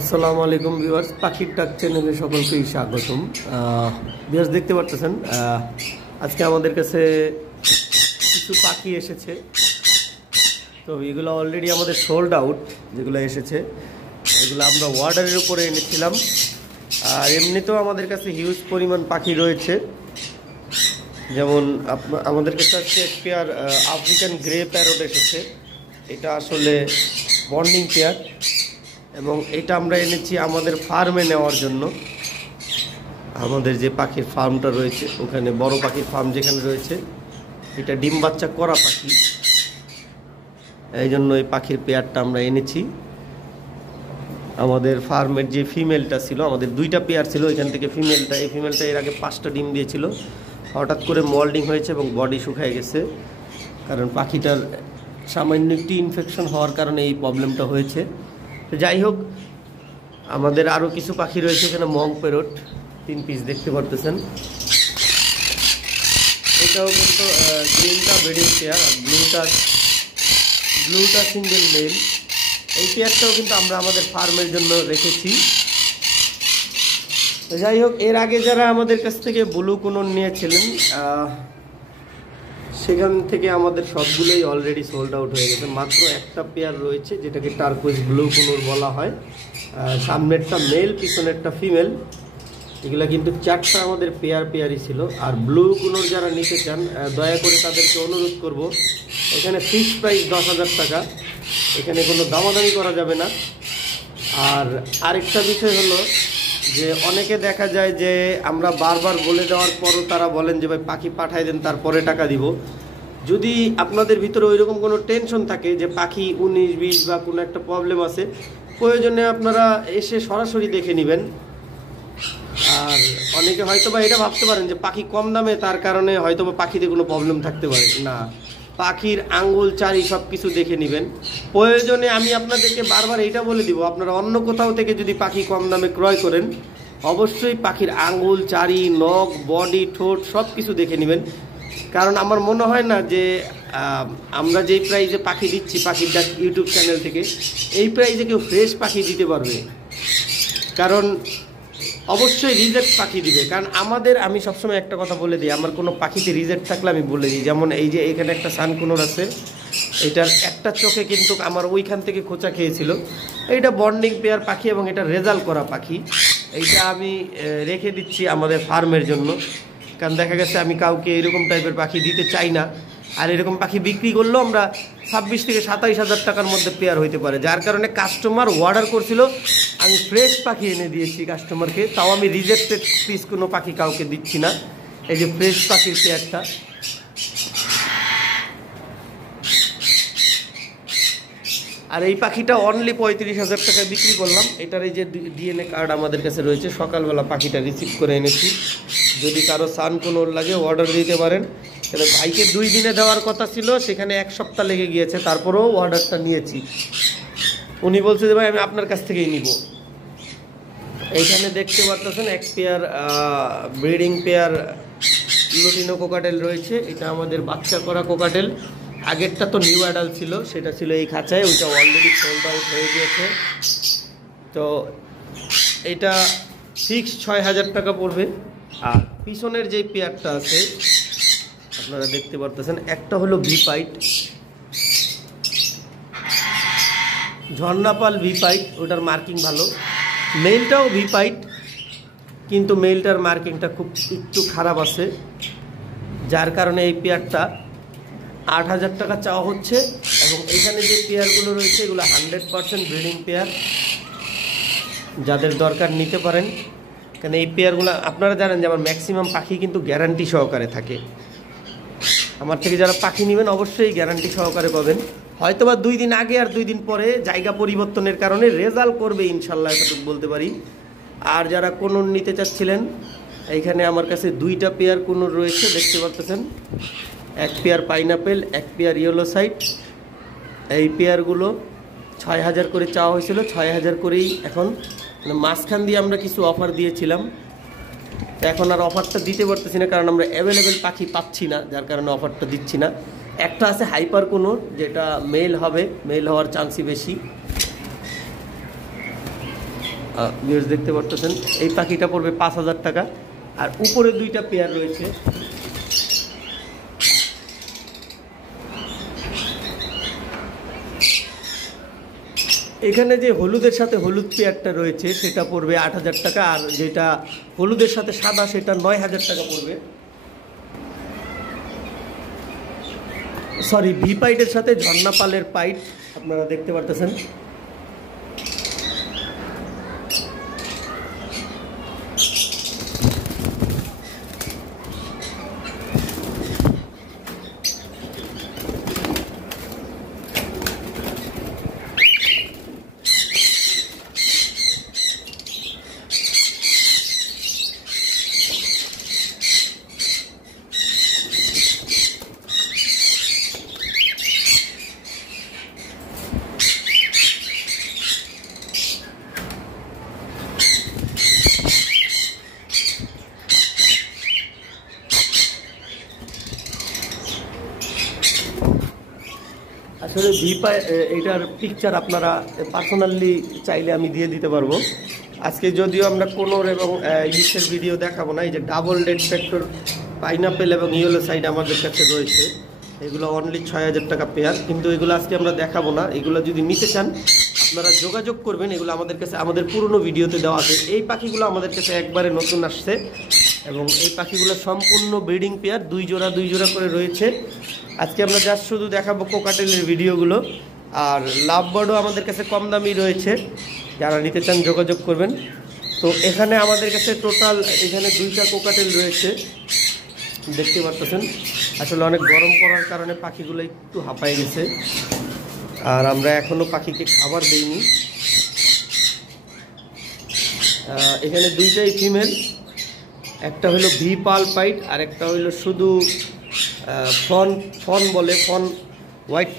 আসসালামু আলাইকুম ভিউয়ার্স, পাখির টাক চ্যানেলে সকলকেই স্বাগতম। ভিউয়ার্স দেখতে পারতেছেন আজকে আমাদের কাছে কিছু পাখি এসেছে। তো এগুলো অলরেডি আমাদের সোল্ড আউট, যেগুলো এসেছে এগুলো আমরা অর্ডারের উপরে এনেছিলাম। আর এমনিতেও আমাদের কাছে হিউজ পরিমাণ পাখি রয়েছে। যেমন আমাদের কাছে আজকে পেয়ার আফ্রিকান গ্রে প্যারট এসেছে। এটা আসলে বন্ডিং পেয়ার এবং এটা আমরা এনেছি আমাদের ফার্মে নেওয়ার জন্য। আমাদের যে পাখির ফার্মটা রয়েছে ওখানে, বড় পাখির ফার্ম যেখানে রয়েছে, এটা ডিম বাচ্চা করা পাখি, এই জন্য এই পাখির পেয়ারটা আমরা এনেছি। আমাদের ফার্মের যে ফিমেলটা ছিল, আমাদের দুইটা পেয়ার ছিল, এখান থেকে এই ফিমেলটা এর আগে 5টা ডিম দিয়েছিল। হঠাৎ করে মল্ডিং হয়েছে এবং বডি শুকায় গেছে, কারণ পাখিটার সামান্য একটি ইনফেকশন হওয়ার কারণে এই প্রবলেমটা হয়েছে। যাই হোক, আমাদের আরও কিছু পাখি রয়েছে এখানে। মং প্যারট 3 পিস দেখতে পারতেছেন। এটাও কিন্তু গ্রিনটা ব্রিডিং পেয়ার, আর ব্লুটা সিঙ্গেল মেল। এই পেয়ারটাও কিন্তু আমরা আমাদের ফার্মের জন্য রেখেছি। যাই হোক, এর আগে যারা আমাদের কাছ থেকে ব্লু কুনন নিয়েছিলেন সেখান থেকে আমাদের সবগুলোই অলরেডি সোল্ড আউট হয়ে গেছে। মাত্র একটা পেয়ার রয়েছে, যেটাকে টার্কুইজ ব্লু কুনুর বলা হয়। সামনেরটা মেল, পিছনেরটা ফিমেল। এগুলা কিন্তু 4টা আমাদের পেয়ারই ছিল। আর ব্লু কুনুর যারা নিতে চান, দয়া করে তাদেরকে অনুরোধ করব, এখানে ফিক্সড প্রাইস 10,000 টাকা, এখানে কোনো দামাদামি করা যাবে না। আর আরেকটা বিষয় হলো যে অনেকে দেখা যায় যে আমরা বারবার বলে দেওয়ার পরও তারা বলেন যে ভাই পাখি পাঠাই দেন, তারপরে টাকা দিব। যদি আপনাদের ভিতরে ওইরকম কোনো টেনশন থাকে যে পাখি 19-20 বা কোনো একটা প্রবলেম আছে, প্রয়োজনে আপনারা এসে সরাসরি দেখে নেবেন। আর অনেকে হয়তো বা এটা ভাবতে পারেন যে পাখি কম দামে, তার কারণে হয়তো বা পাখিতে কোনো প্রবলেম থাকতে পারে না। পাখির আঙ্গুল চারি সব কিছু দেখে নেবেন। প্রয়োজনে আমি আপনাদেরকে বারবার এটা বলে দিব, আপনারা অন্য কোথাও থেকে যদি পাখি কম দামে ক্রয় করেন, অবশ্যই পাখির আঙ্গুল চারি, নখ, বডি, ঠোঁট সব কিছু দেখে নেবেন। কারণ আমার মনে হয় না যে আমরা যেই প্রাইজে পাখি দিচ্ছি পাখির ডাক ইউটিউব চ্যানেল থেকে, এই প্রাইজে কেউ ফ্রেশ পাখি দিতে পারবে। কারণ অবশ্যই রিজেক্ট পাখি দিবে। কারণ আমি সবসময় একটা কথা বলে দিই, আমার কোনো পাখিতে রিজেক্ট থাকলে আমি বলে দিই। যেমন এই যে এখানে একটা সানকুনোর আছে, এটার একটা চোখে কিন্তু আমার ওইখান থেকে খোঁচা খেয়েছিল। এইটা বন্ডিং পেয়ার পাখি এবং এটা রেজাল্ট করা পাখি। এইটা আমি রেখে দিচ্ছি আমাদের ফার্মের জন্য। কারণ দেখা গেছে আমি কাউকে এরকম টাইপের পাখি দিতে চাই না। আর এরকম পাখি বিক্রি করলেও আমরা 26 থেকে 27 হাজার টাকার মধ্যে পেয়ার হইতে পারে। যার কারণে কাস্টমার অর্ডার করছিল, আমি ফ্রেশ পাখি এনে দিয়েছি কাস্টমারকে। তাও আমি রিজেক্টেড পিস কোনো পাখি কাউকে দিচ্ছি না। এই যে ফ্রেশ পাখির পেয়ারটা, আর এই পাখিটা অনলি 35,000 টাকায় বিক্রি করলাম। এটার এই যে ডিএনএ কার্ড আমাদের কাছে রয়েছে, সকালবেলা পাখিটা রিসিভ করে এনেছি। যদি কারো সানকুনোর লাগে অর্ডার দিতে পারেন। তাহলে ভাইকে 2 দিনে দেওয়ার কথা ছিল, সেখানে 1 সপ্তাহ লেগে গিয়েছে, তারপরেও অর্ডারটা নিয়েছি। উনি বলছে যে ভাই আমি আপনার কাছ থেকেই নিব। এইখানে দেখতে পারতেছেন এক pair breeding pair lutino cockatiel রয়েছে। এটা আমাদের বাচ্চা করা কোকাটেল। আগেরটা তো নিউ অ্যাডাল ছিল, সেটা ছিল এই খাঁচায়, ওইটা অলরেডি সোল্ড আউট হয়ে গিয়েছে। তো এটা ফিক্সড 6,000 টাকা পড়বে। আর পিছনের যেই পেয়ারটা আছে আপনারা দেখতে পারতেছেন, একটা হলো ভিপাইট, ঝর্ণাপাল ভিপাইট, ওটার মার্কিং ভালো। মেলটাও ভিপাইট, কিন্তু মেলটার মার্কিংটা খুব একটু খারাপ আছে, যার কারণে এই পেয়ারটা 8,000 টাকা চাওয়া হচ্ছে। এবং এখানে যে পেয়ারগুলো রয়েছে এগুলো 100% ব্রিডিং পেয়ার, যাদের দরকার নিতে পারেন। কারণ এই পেয়ারগুলো আপনারা জানেন যে আমার ম্যাক্সিমাম পাখি কিন্তু গ্যারান্টি সহকারে থাকে। আমার থেকে যারা পাখি নেবেন অবশ্যই গ্যারান্টি সহকারে পাবেন। হয়তো বা 2 দিন আগে আর 2 দিন পরে জায়গা পরিবর্তনের কারণে রেজাল্ট করবে ইনশাল্লাহ, এতটুকু বলতে পারি। আর যারা কুনুর নিতে চাচ্ছিলেন, এইখানে আমার কাছে 2টা পেয়ার কুনুর রয়েছে, দেখতে পাচ্ছেন। 1 pair pineapple, 1 pair yellow site. এই পেয়ারগুলো 6,000 করে চাওয়া হয়েছিল, 6,000 করেই এখন। মাঝখান দিয়ে আমরা কিছু অফার দিয়েছিলাম, এখন আর অফারটা দিতে পারতেছি না, কারণ আমরা অ্যাভেলেবেল পাখি পাচ্ছি না, যার কারণে অফারটা দিচ্ছি না। একটা আছে হাইপার কুনুর, যেটা মেল হবে, মেল হওয়ার চান্সই বেশি। ভিউয়ার্স দেখতে পারতেছেন এই পাখিটা পড়বে 5,000 টাকা। আর উপরে দুইটা পেয়ার রয়েছে, এখানে যে হলুদের সাথে হলুদ পেয়ারটা রয়েছে সেটা পড়বে 8,000 টাকা, আর যেটা হলুদের সাথে সাদা সেটা 9,000 টাকা পড়বে। সরি, ভি পাইটের সাথে ঝর্ণা পালের পাইট আপনারা দেখতে পারতেছেন। আসলে এটার পিকচার আপনারা পার্সোনালি চাইলে আমি দিয়ে দিতে পারবো। আজকে যদিও আমরা কোনোর এবং ইলিশের ভিডিও দেখাবো না। এই যে ডাবল রেড ফ্যাক্টর পাইনাপেল এবং ইয়েলো সাইড আমাদের কাছে রয়েছে, এগুলো অনলি 6,000 টাকা পেয়ার, কিন্তু এগুলো আজকে আমরা দেখাবো না। এগুলো যদি নিতে চান আপনারা যোগাযোগ করবেন, এগুলো আমাদের কাছে আমাদের পুরনো ভিডিওতে দেওয়া আছে। এই পাখিগুলো আমাদের কাছে একবারে নতুন আসছে এবং এই পাখিগুলো সম্পূর্ণ ব্রিডিং পেয়ার, 2 জোড়া করে রয়েছে। আজকে আমরা জাস্ট শুধু দেখাবো কোকাটেলের ভিডিওগুলো, আর লাভ বার্ডও আমাদের কাছে কম দামি রয়েছে, যারা নিতে চান যোগাযোগ করবেন। তো এখানে আমাদের কাছে টোটাল এখানে 2টা কোকাটেল রয়েছে, দেখতে পাচ্ছেন। আসলে অনেক গরম পড়ার কারণে পাখিগুলো একটু হাঁপায় গেছে, আর আমরা এখনও পাখিকে খাবার দেইনি। এখানে 2টাই ফিমেল, একটা হলো ভি পাল পাইট আর একটা হলো শুধু ফন বলে, ফন হোয়াইট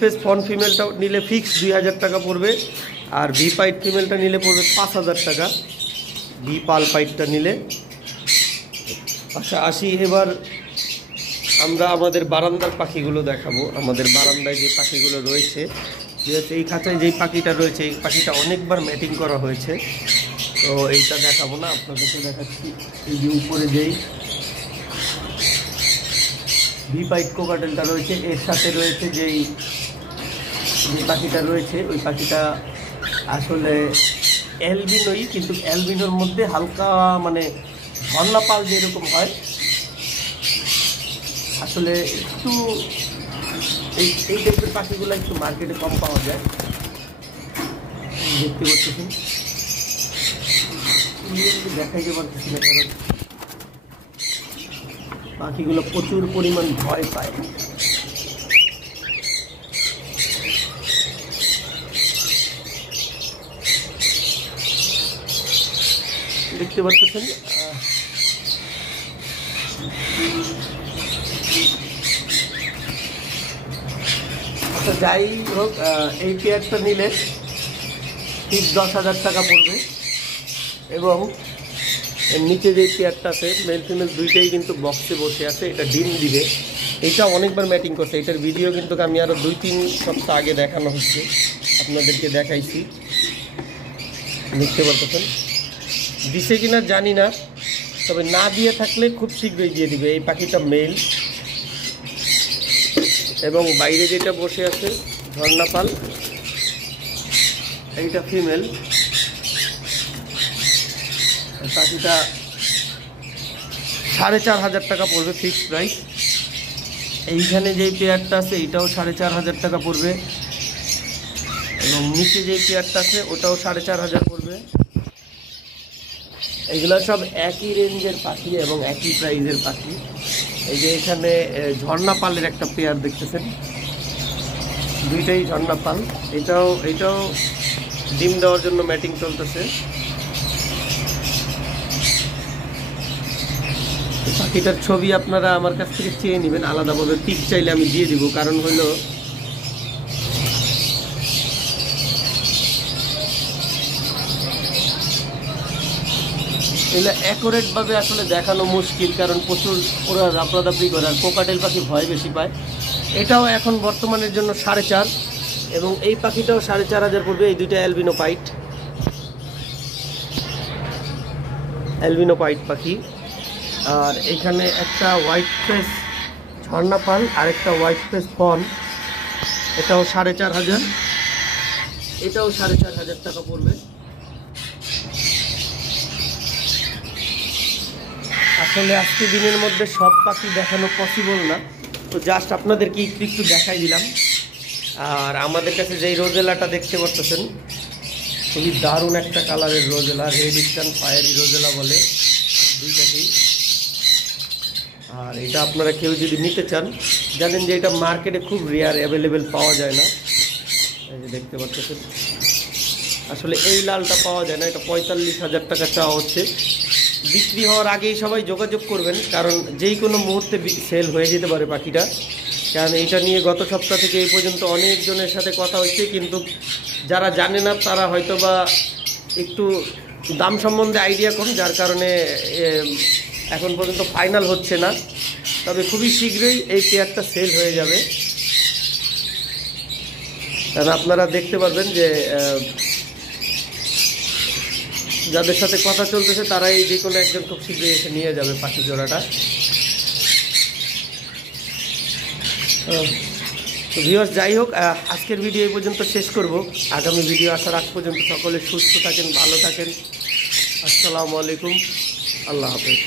ফেস ফন ফিমেলটা নিলে ফিক্স 2,000 টাকা পড়বে, আর ভি পাইট ফিমেলটা নিলে পড়বে 5,000 টাকা ভি পাল পাইটটা নিলে। আচ্ছা আসি এবার আমরা আমাদের বারান্দার পাখিগুলো দেখাবো। আমাদের বারান্দায় যে পাখিগুলো রয়েছে, যেহেতু এই খাঁচায় যেই পাখিটা রয়েছে এই পাখিটা অনেকবার ম্যাটিং করা হয়েছে, তো এইটা দেখাবো না, আপনাদেরকে দেখাচ্ছি। এই যে উপরে যেই ভি পাইট কোকাটেলটা রয়েছে, এর সাথে রয়েছে যে পাখিটা রয়েছে, ওই পাখিটা আসলে অ্যালবিনোই, কিন্তু অ্যালবিনোর মধ্যে হালকা মানে ঝর্ণা পাল যেরকম হয়, আসলে একটু এই টাইপের পাখিগুলো একটু মার্কেটে কম পাওয়া যায়, দেখতে পাচ্ছেন। দেখাইতে পারতেছি না কারণ পাখিগুলো প্রচুর পরিমাণ ভয় পায়। দেখতে পাচ্ছেন আচ্ছা যাই হোক, এই পেয়ারটা নিলে ঠিক 10,000 টাকা পড়বে, এবং এর নিচে যে পেয়ারটা আছে মেল ফিমেল দুইটাই কিন্তু বক্সে বসে আছে, এটা ডিম দিবে। এটা অনেকবার ম্যাটিং করছে, এটার ভিডিও কিন্তু আমি আরও 2-3 সপ্তাহ আগে দেখানো হচ্ছে, আপনাদেরকে দেখাইছি, দেখতে পাচ্ছেন। দিছে কিনা জানি না, তবে না দিয়ে থাকলে খুব শীঘ্রই দিয়ে দিবে। এই পাখিটা মেল, এবং বাইরে যেটা বসে আছে ঝর্ণা পাল, এইটা ফিমেল। পাখিটা 4,500 টাকা পড়বে ফিক্সড প্রাইস। এইখানে যেই পেয়ারটা আছে এইটাও 4,500 টাকা পড়বে, এবং নিচে যেই পেয়ারটা আছে ওটাও 4,500 পড়বে। এগুলো সব একই রেঞ্জের পাখি এবং একই প্রাইজের পাখি। এই যে এখানে ঝর্ণা পালের একটা পেয়ার দেখতেছেন, দুইটাই ঝর্ণা পাল, এটাও ডিম দেওয়ার জন্য ম্যাটিং চলতেছে। পাখিটার ছবি আপনারা আমার কাছ থেকে চেয়ে নেবেন, আলাদাভাবে পিক চাইলে আমি দিয়ে দিব, কারণ হলো এগুলো অ্যাকুরেটভাবে আসলে দেখানো মুশকিল, কারণ প্রচুর ওরা দাপড়াদাপড়ি করে, আর কোকাটেল পাখি ভয় বেশি পায়। এটাও এখন বর্তমানের জন্য 4,500, এবং এই পাখিটাও 4,500 পড়বে। এই দুইটা অ্যালবিনো পাইট, অ্যালবিনো হোয়াইট পাখি। আর এখানে একটা হোয়াইট ফেস ঝর্ণা পাল আর একটা হোয়াইট ফেস ফন, এটাও 4,500, এটাও 4,500 টাকা পড়বে। আসলে আজকে দিনের মধ্যে সব পাখি দেখানো পসিবল না, তো জাস্ট আপনাদেরকে একটু দেখাই দিলাম। আর আমাদের কাছে যেই রোজেলাটা দেখতে পাচ্ছেন, খুবই দারুণ একটা কালারের rosella, red eastern fiery rosella বলে দুইটাকেই। আর এটা আপনারা কেউ যদি নিতে চান, জানেন যে এটা মার্কেটে খুব রেয়ার, অ্যাভেলেবেল পাওয়া যায় না। এই যে দেখতে পাচ্ছেন, আসলে এই লালটা পাওয়া যায় না, এটা 45,000 টাকা চাওয়া হচ্ছে। বিক্রি হওয়ার আগেই সবাই যোগাযোগ করবেন, কারণ যেই কোনো মুহূর্তে সেল হয়ে যেতে পারে পাখিটা। কারণ এইটা নিয়ে গত সপ্তাহ থেকে এই পর্যন্ত অনেকজনের সাথে কথা হচ্ছে, কিন্তু যারা জানে না তারা হয়তো বা একটু দাম সম্বন্ধে আইডিয়া কম, যার কারণে এখন পর্যন্ত ফাইনাল হচ্ছে না। তবে খুবই শীঘ্রই এই পেয়ারটা সেল হয়ে যাবে, কারণ আপনারা দেখতে পারবেন যে যাদের সাথে কথা চলতেছে তারাই যে কোনো একজন খুব শীঘ্রই এসে নিয়ে যাবে পাখি জোড়াটা। তো ভিউয়ার্স, যাই হোক, আজকের ভিডিও এই পর্যন্ত শেষ করব। আগামী ভিডিও আসার আগ পর্যন্ত সকলে সুস্থ থাকেন, ভালো থাকেন। আসসালামু আলাইকুম, আল্লাহ হাফেজ।